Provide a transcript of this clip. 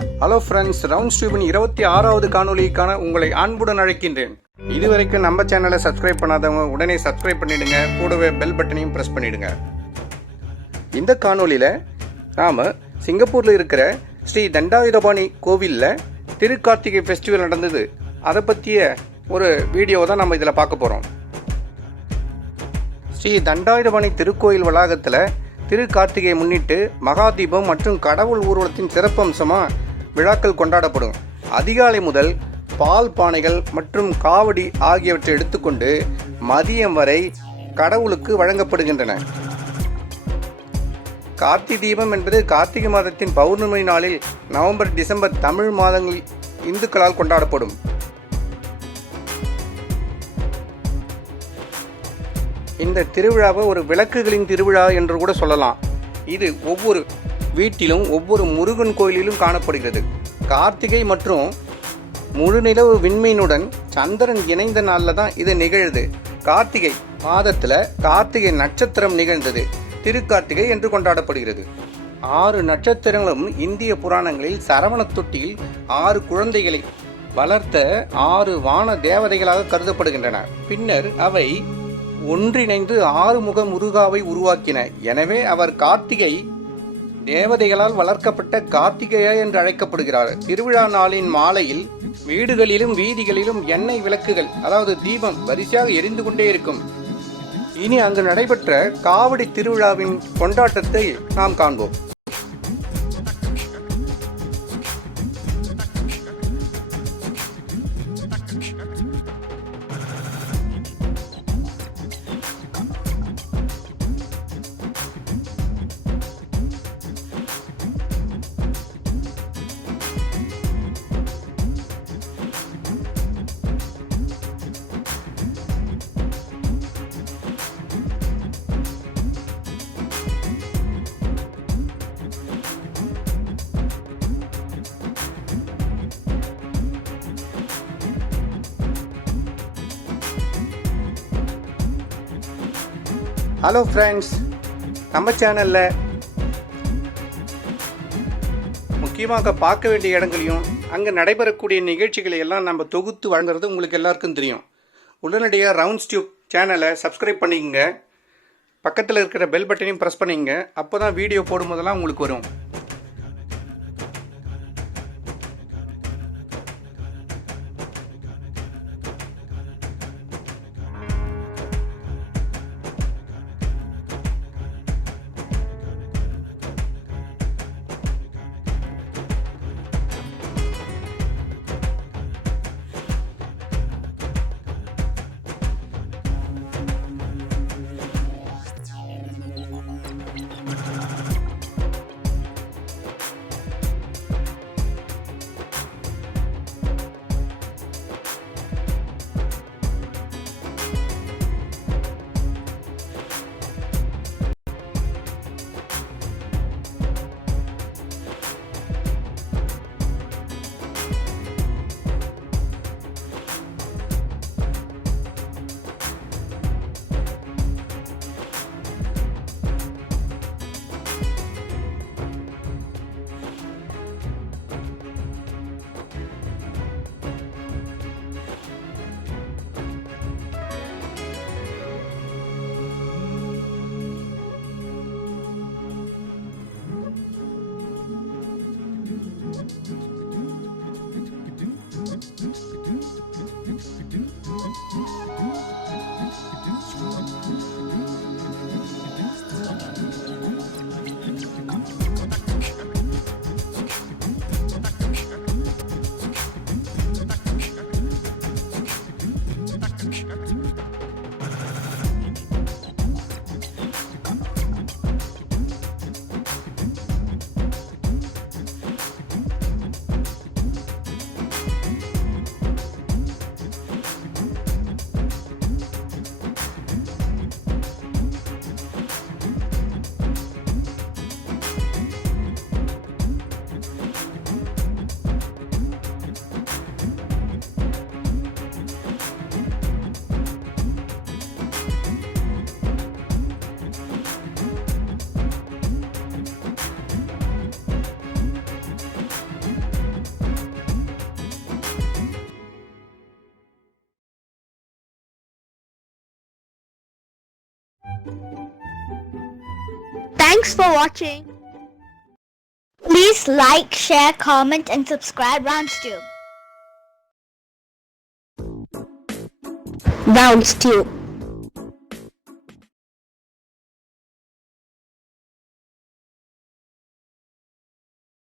Hello friends, round ஸ்டியூபின் 26வது காணொலிக்கான உங்களை அன்புடன் அழைக்கின்றேன். இதுவரைக்கும் நம்ம சேனலை சப்ஸ்கிரைப் பண்ணாதவங்க உடனே சப்ஸ்கிரைப் பண்ணிடுங்க. கூடவே பெல் பட்டனையும் ப்ரெஸ் பண்ணிடுங்க. இந்த காணொலியில் நாம் சிங்கப்பூரில் இருக்கிற ஸ்ரீ தண்டாயுதபாணி கோவிலில் திரு கார்த்திகை ஃபெஸ்டிவல் நடந்தது. அதை பற்றிய ஒரு வீடியோ தான் நம்ம இதில் பார்க்க போகிறோம். ஸ்ரீ தண்டாயுதபாணி திருக்கோயில் வளாகத்தில் திரு கார்த்திகையை முன்னிட்டு மகாதீபம் மற்றும் கடவுள் ஊர்வலத்தின் சிறப்பம்சமாக விழாக்கள் கொண்டாடப்படும். அதிகாலை முதல் பால் பானைகள் மற்றும் காவடி ஆகியவற்றை எடுத்துக்கொண்டு மதியம் வரை கடவுளுக்கு வழங்கப்படுகின்றன. கார்த்திகை தீபம் என்பது கார்த்திகை மாதத்தின் பௌர்ணமி நாளில் நவம்பர் டிசம்பர் தமிழ் மாதங்களில் இந்துக்களால் கொண்டாடப்படும். இந்த திருவிழாவை ஒரு விளக்குகளின் திருவிழா என்று கூட சொல்லலாம். இது ஒவ்வொரு வீட்டிலும் ஒவ்வொரு முருகன் கோயிலிலும் காணப்படுகிறது. கார்த்திகை மற்றும் முழுநிலவு விண்மீனுடன் சந்திரன் இணைந்த நாளில் தான் இது நிகழுது. கார்த்திகை மாதத்தில் கார்த்திகை நட்சத்திரம் நிகழ்ந்தது திரு கார்த்திகை என்று கொண்டாடப்படுகிறது. 6 நட்சத்திரங்களும் இந்திய புராணங்களில் சரவண தொட்டியில் 6 குழந்தைகளை வளர்த்த 6 வான தேவதைகளாக கருதப்படுகின்றன. பின்னர் அவை ஒன்றிணைந்து 6 முக முருகாவை உருவாக்கின. எனவே அவர் கார்த்திகை தேவதைகளால் வளர்க்கப்பட்ட கார்த்திகேயா என்று அழைக்கப்படுகிறார். திருவிழா நாளின் மாலையில் வீடுகளிலும் வீதிகளிலும் எண்ணெய் விளக்குகள், அதாவது தீபம் வரிசையாக எரிந்து கொண்டே இருக்கும். இனி அங்கு நடைபெற்ற காவடி திருவிழாவின் கொண்டாட்டத்தை நாம் காண்போம். ஹலோ ஃப்ரெண்ட்ஸ், நம்ம சேனலில் முக்கியமாக பார்க்க வேண்டிய இடங்களையும் அங்கே நடைபெறக்கூடிய நிகழ்ச்சிகளை எல்லாம் நம்ம தொகுத்து வழங்குறது உங்களுக்கு எல்லாருக்கும் தெரியும். உடனடியாக ரவுண்ட் டியூப் சேனலை சப்ஸ்கிரைப் பண்ணிக்கங்க. பக்கத்தில் இருக்கிற பெல் பட்டனையும் ப்ரெஸ் பண்ணிக்கங்க. அப்போ தான் வீடியோ போடும்போதெல்லாம் உங்களுக்கு வரும். Thanks for watching. Please like, share, comment and subscribe RoundsTube. RoundsTube.